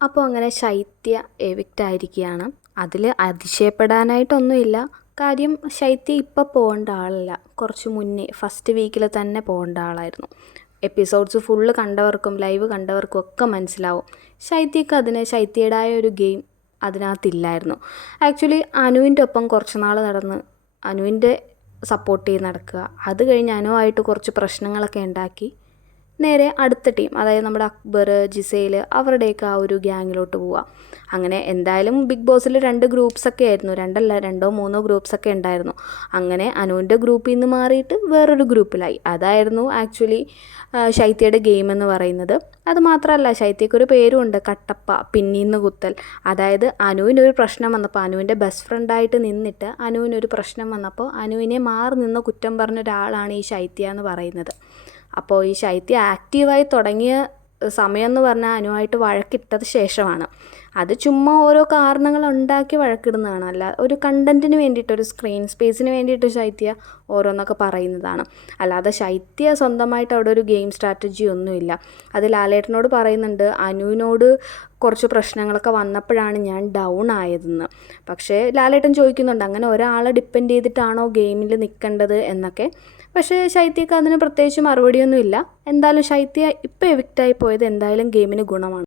അപ്പോൾ അങ്ങനെ ശൈത്യ എവിക്റ്റ് ആയിരിക്കുകയാണ്. അതിൽ അതിശയപ്പെടാനായിട്ടൊന്നുമില്ല. കാര്യം ശൈത്യ ഇപ്പോൾ പോകേണ്ട ആളല്ല, കുറച്ച് മുന്നേ ഫസ്റ്റ് വീക്കിൽ തന്നെ പോകേണ്ട ആളായിരുന്നു. എപ്പിസോഡ്സ് ഫുള്ള് കണ്ടവർക്കും ലൈവ് കണ്ടവർക്കും ഒക്കെ മനസ്സിലാവും ശൈത്യയുടേതായ ഒരു ഗെയിം അതിനകത്തില്ലായിരുന്നു. ആക്ച്വലി അനുവിൻ്റെ ഒപ്പം കുറച്ച് നാൾ നടന്ന് അനുവിൻ്റെ സപ്പോർട്ട് ചെയ്ത് നടക്കുക, അത് കഴിഞ്ഞ് അനുവായിട്ട് കുറച്ച് പ്രശ്നങ്ങളൊക്കെ ഉണ്ടാക്കി നേരെ അടുത്ത ടീം, അതായത് നമ്മുടെ അക്ബർ, ജിസേൽ അവരുടെയൊക്കെ ആ ഒരു ഗ്യാങ്ങിലോട്ട് പോവുക. അങ്ങനെ എന്തായാലും ബിഗ് ബോസിൽ 2 ഗ്രൂപ്പ്സൊക്കെ ആയിരുന്നു, 2 3 ഗ്രൂപ്പ്സൊക്കെ ഉണ്ടായിരുന്നു. അങ്ങനെ അനുവിൻ്റെ ഗ്രൂപ്പിൽ നിന്ന് മാറിയിട്ട് വേറൊരു ഗ്രൂപ്പിലായി. അതായിരുന്നു ആക്ച്വലി ശൈത്യയുടെ ഗെയിം എന്ന് പറയുന്നത്. അത് മാത്രമല്ല, ശൈത്യക്കൊരു പേരുമുണ്ട്, കട്ടപ്പ, പിന്നീന്ന് കുത്തൽ. അതായത് അനുവിനൊരു പ്രശ്നം വന്നപ്പോൾ, അനുവിൻ്റെ ബെസ്റ്റ് ഫ്രണ്ടായിട്ട് നിന്നിട്ട് അനുവിനൊരു പ്രശ്നം വന്നപ്പോൾ അനുവിനെ മാറി നിന്ന് കുറ്റം പറഞ്ഞ ഒരാളാണ് ഈ ശൈത്യ എന്ന് പറയുന്നത്. അപ്പോൾ ഈ ശൈത്യ ആക്റ്റീവായി തുടങ്ങിയ സമയം എന്ന് പറഞ്ഞാൽ അനുവായിട്ട് വഴക്കിട്ടത് ശേഷമാണ്. അത് ചുമ്മാ ഓരോ കാരണങ്ങൾ ഉണ്ടാക്കി വഴക്കിടുന്നതാണ്, അല്ല ഒരു കണ്ടൻറ്റിന് വേണ്ടിയിട്ട്, ഒരു സ്ക്രീൻ സ്പേസിന് വേണ്ടിയിട്ട് ശൈത്യ ഓരോന്നൊക്കെ പറയുന്നതാണ്. അല്ലാതെ ശൈത്യ സ്വന്തമായിട്ട് അവിടെ ഒരു ഗെയിം സ്ട്രാറ്റജി ഒന്നുമില്ല. അത് ലാലേട്ടനോട് പറയുന്നുണ്ട്, അനുവിനോട് കുറച്ച് പ്രശ്നങ്ങളൊക്കെ വന്നപ്പോഴാണ് ഞാൻ ഡൗൺ ആയതെന്ന്. പക്ഷേ ലാലേട്ടൻ ചോദിക്കുന്നുണ്ട്, അങ്ങനെ ഒരാളെ ഡിപ്പെൻഡ് ചെയ്തിട്ടാണോ ഗെയിമിൽ നിൽക്കേണ്ടത് എന്നൊക്കെ. പക്ഷേ ശൈത്യക്ക് അതിന് പ്രത്യേകിച്ച് മറുപടിയൊന്നുമില്ല. എന്തായാലും ശൈത്യ ഇപ്പോൾ എവിക്റ്റായി പോയത് എന്തായാലും ഗെയിമിന് ഗുണമാണ്.